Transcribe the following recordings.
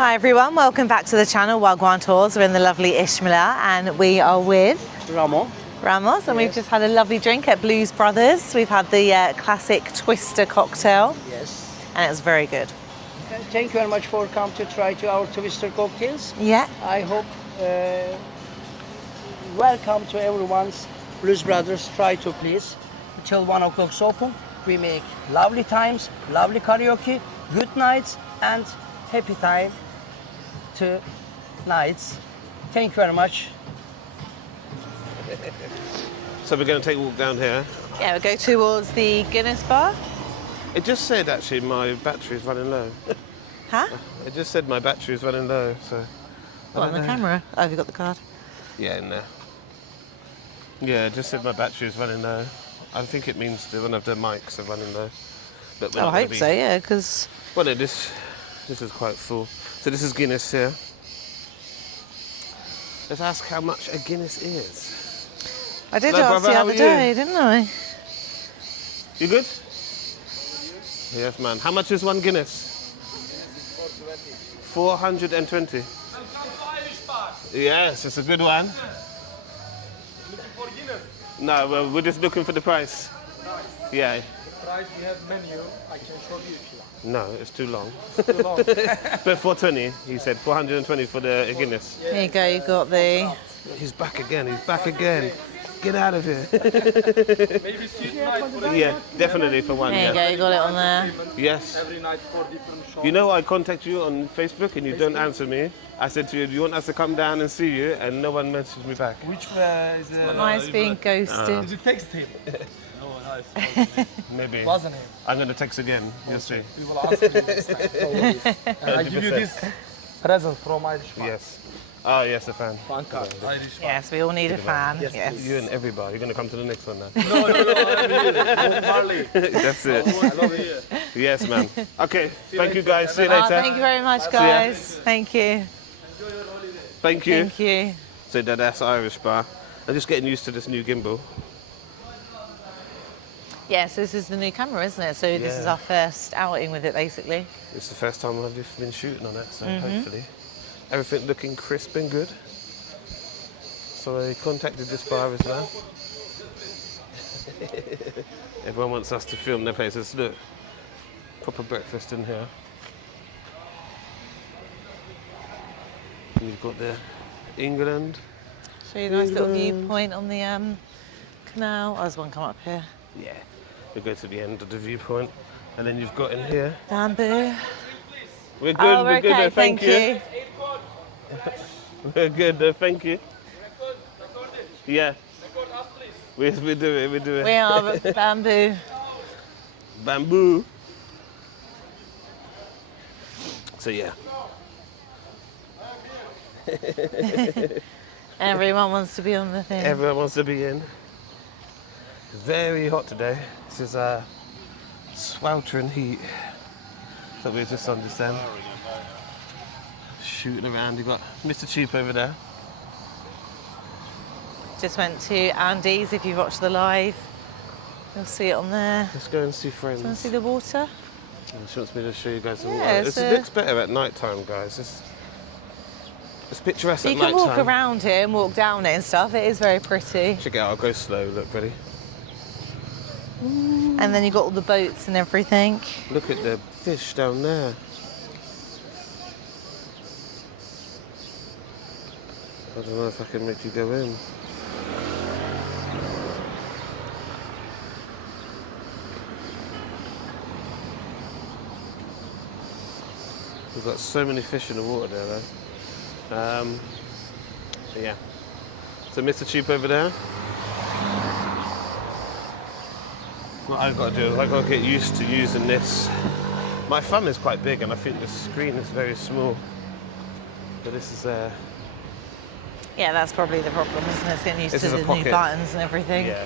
Hi everyone, welcome back to the channel. Wagwan Tours. We're in the lovely Icmeler and we are with Ramos, and we've just had a lovely drink at Blues Brothers. We've had the classic Twister cocktail. Yes. And it was very good. Thank you very much for coming to try our Twister cocktails. Yeah. I hope welcome to everyone's Blues Brothers. Try to please. Till 1 o'clock open. We make lovely times, lovely karaoke, good nights, and happy time to nights. Thank you very much. So we're going to take a walk down here. Yeah, we'll go towards the Guinness bar. It just said actually my battery is running low. Huh? It just said my battery is running low, so. Oh, on the camera. Oh, have you got the card? Yeah, in there. Yeah, it just said my battery is running low. I think it means one of the mics are running low. But we're Oh, not I gonna hope be... so, yeah, because... Well, no, this is quite full. So this is Guinness here. Let's ask how much a Guinness is. I did Hello, ask brother, the how other are you? day, didn't I? You good? Yes, man. How much is one Guinness? 420. Yes, it's a good one. Looking for Guinness? No, well, we're just looking for the price. Price. Yeah. The price we have menu. I can show you if you want. No, it's too long. It's too long. But 420, he said. 420 for the Guinness. Here you go, you got the... He's back again. He's back again. Get out of here. Maybe sweet night for Yeah, definitely for one. There you go, Yeah. you got it on there. Yes. every night for different shops. You know, I contact you on Facebook and you don't answer me. I said to you, do you want us to come down and see you? And no one messaged me back. Which is Nice being ghosted. Is it text him? No, nice. Maybe. Wasn't him. I'm going to text again. You'll see. We will answer you next time. No worries. And I give you this present from Irish man. Yes. Oh, yes, a fan. Fan card. Irish man. Yes, we all need a fan. Yes. You and everybody. You're going to come to the next one now. No, I'm here. Marley. That's it. I love it here. Yes, man. Okay. Thank you, guys. See you Oh, later. thank you very much, guys. Thank you. Thank you. Thank you. So that's Irish bar. I'm just getting used to this new gimbal. Yes, this is the new camera, isn't it? So this is Yeah. our first outing with it, basically. It's the first time I've been shooting on it, so hopefully everything looking crisp and good. So I contacted this bar as well. Everyone wants us to film their places. Look, proper breakfast in here. And you've got the England. Show you a nice little viewpoint on the canal. Oh, there's one come up here. Yeah. We go to the end of the viewpoint, and then you've got in here. Bamboo. We're good. Oh, we're good. okay, Thank you. We're good. Thank you. Yeah. We do it. We do it. We are bamboo. Bamboo. So yeah. Everyone wants to be on the thing. Everyone wants to be in. It's very hot today. This is sweltering heat that we're just understand. Shooting around. You've got Mr. Cheap over there. Just went to Andy's. If you've watched the live, you'll see it on there. Let's go and see friends. Do you want to see the water? She wants me to show you guys the Yeah, water. it's It looks better at night time, guys. It's picturesque You at can night walk time. around here and walk down it and stuff. It is very pretty. Check it out. I'll go slow. Look, ready? And then you've got all the boats and everything. Look at the fish down there. I don't know if I can make you go in. We've got so many fish in the water there, though. But yeah. So, Mr. Cheap over there. What I've got to do is I've got to get used to using this. My thumb is quite big, and I think the screen is very small. But this is Yeah, that's probably the problem, isn't it? It's getting used This to is a the new pocket. buttons and everything. yeah.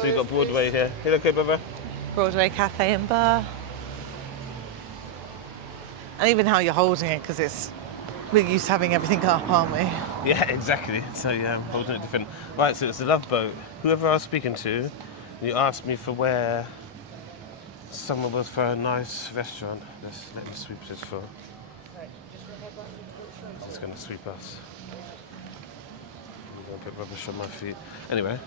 So you've got Broadway here. You okay, brother? Broadway Cafe and Bar. And even how you're holding it, because we're used to having everything up, aren't we? Yeah, exactly. So yeah, I'm holding it different. Right, so it's the Love Boat. Whoever I was speaking to, you asked me for where someone was for a nice restaurant. Let me sweep this for. going to sweep us. I'm going to put rubbish on my feet. Anyway,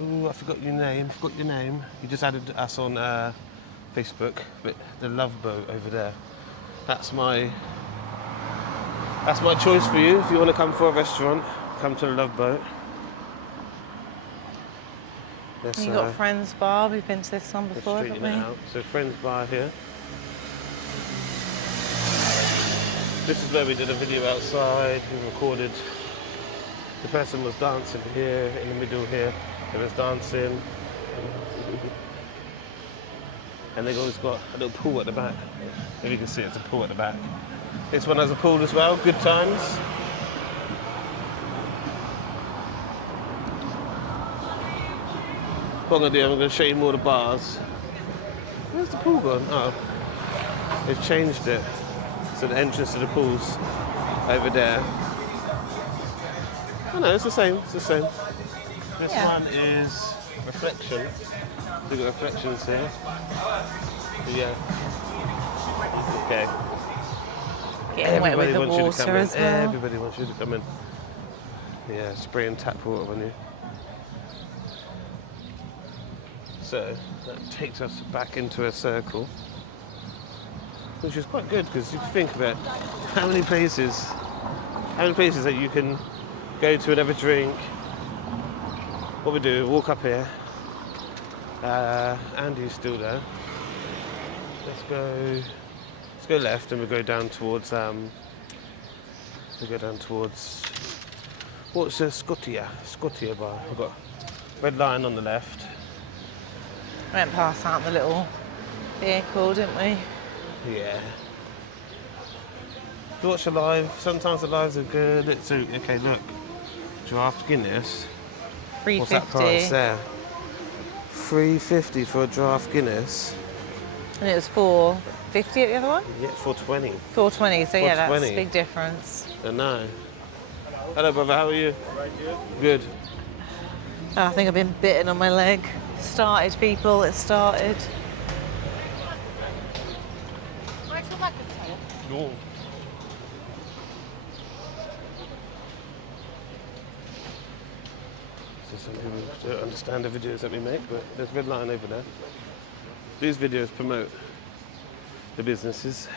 ooh, I forgot your name. You just added us on Facebook, but the Love Boat over there. That's my choice for you. If you want to come for a restaurant, come to the Love Boat. You got Friends Bar. We've been to this one before, haven't we? Out. So Friends Bar here. This is where we did a video outside. We recorded. The person was dancing here in the middle here. They was dancing. And they've always got a little pool at the back. If you can see, it's a pool at the back. This one has a pool as well. Good times. What I'm going to do, I'm going to show you more of the bars. Where's the pool gone? Oh, they've changed it. So the entrance to the pool's over there. Oh no, it's the same. This one is Reflection. We've got reflections here. Yeah. Okay. Getting wet with the water as well. Everybody wants you to come in. Yeah, spraying tap water on you. So that takes us back into a circle, which is quite good because you can think about how many places that you can go to and have a drink. What we do, walk up here. Andy's still there. Let's go left and we go down towards what's the Scotia bar. We've got Red Lion on the left. Went past out in the little vehicle, didn't we? Yeah. To watch the live, sometimes the lives are good. Okay, look. Draft Guinness. $3.50. What's that price there? $3.50 for a draft Guinness. And it was $4.50 at the other one? Yeah, $4.20. $4.20, so yeah, that's $4.20. a big difference. I know. Hello, brother, how are you? Good. Oh, I think I've been bitten on my leg. Started, people, it started. No. So some people don't understand the videos that we make, but there's Red Lion over there. These videos promote the businesses.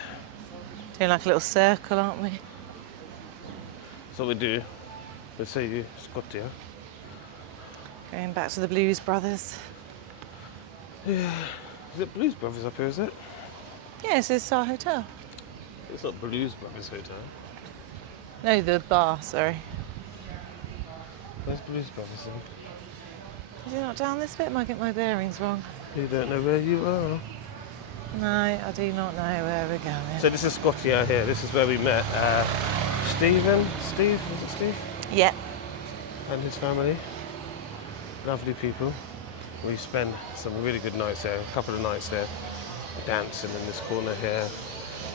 Doing like a little circle, aren't we? That's what we do. Let's say you, Scotia. Going back to the Blues Brothers. Yeah. Is it Blues Brothers up here, is it? Yeah, this is our hotel. It's not Blues Brothers Hotel. No, the bar, sorry. Where's Blues Brothers then? Is it not down this bit? Might get my bearings wrong. You don't know where you are. No, I do not know where we're going. So this is Scotia here. This is where we met Steve, was it Steve? Yeah. And his family. Lovely people. We spent some really good nights there, a couple of nights there, dancing in this corner here.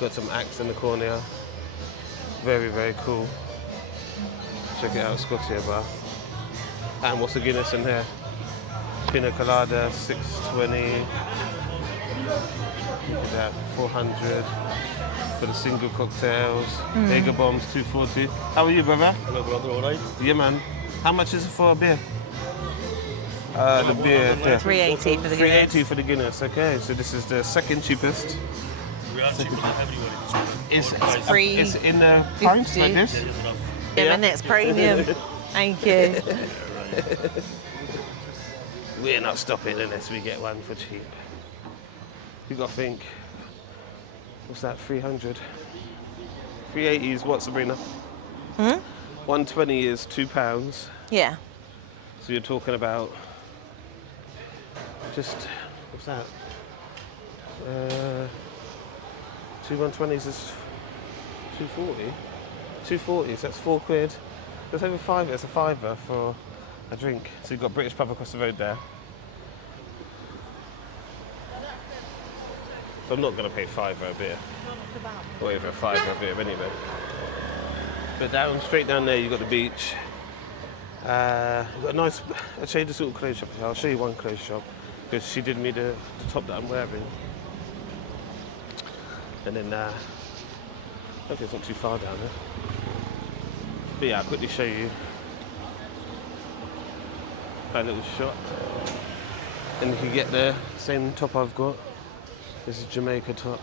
Got some acts in the corner here. Very, very cool. Check it out, Scotia bar. And what's the Guinness in here? Pina colada, $6.20. Look at that, $400 for the single cocktails. Jager bombs, $2.40. How are you, brother? Hello, brother. All right. Yeah, man. How much is it for a beer? The beer, yeah. $3.80 for the Guinness. $3.80 for the Guinness. Okay, so this is the second cheapest. We are cheaper than everywhere. It's free. It's in the pints like this. Yeah, and it's premium. Thank you. We're not stopping unless we get one for cheap. You got to think. What's that? 300. 380 is what, Sabrina? 120 is £2. Yeah. So you're talking about just what's that? 2 120s is 240. 240, so that's £4. That's over £5. It's a £5 for a drink. So you've got British pub across the road there. So I'm not going to pay £5 a beer. Or even £5 a beer anyway. But straight down there, you've got the beach. We've got a nice, I'll show you this little clothes shop. I'll show you one clothes shop because she did me the top that I'm wearing. And then Hopefully it's not too far down there. But yeah, I'll quickly show you that little shop. And you can get there, same top I've got. This is Jamaica top.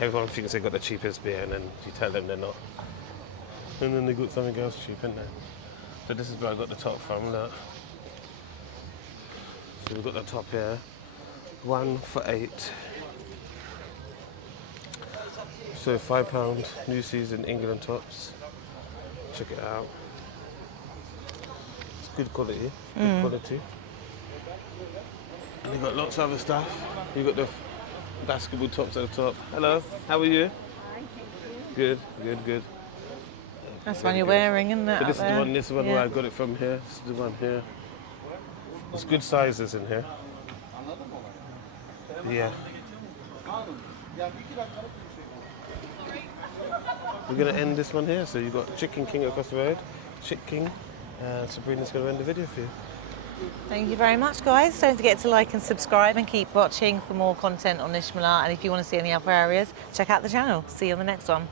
Everyone thinks they got the cheapest beer and then you tell them they're not. And then they got something else cheap, isn't they? So this is where I got the top from, look. So we've got the top here. 1 for 8. So £5, new season England tops. Check it out. It's good quality, good quality. And you've got lots of other stuff. You've got the basketball tops at the top. Hello, how are you? Good, good, good. That's the one you're wearing, isn't it? So this is the one, Yeah. where I got it from here. This is the one here. There's good sizes in here. Yeah. We're going to end this one here. So you've got Chicken King across the road. Chick King. Sabrina's going to end the video for you. Thank you very much, guys. Don't forget to like and subscribe and keep watching for more content on Icmeler. And if you want to see any other areas, check out the channel. See you on the next one.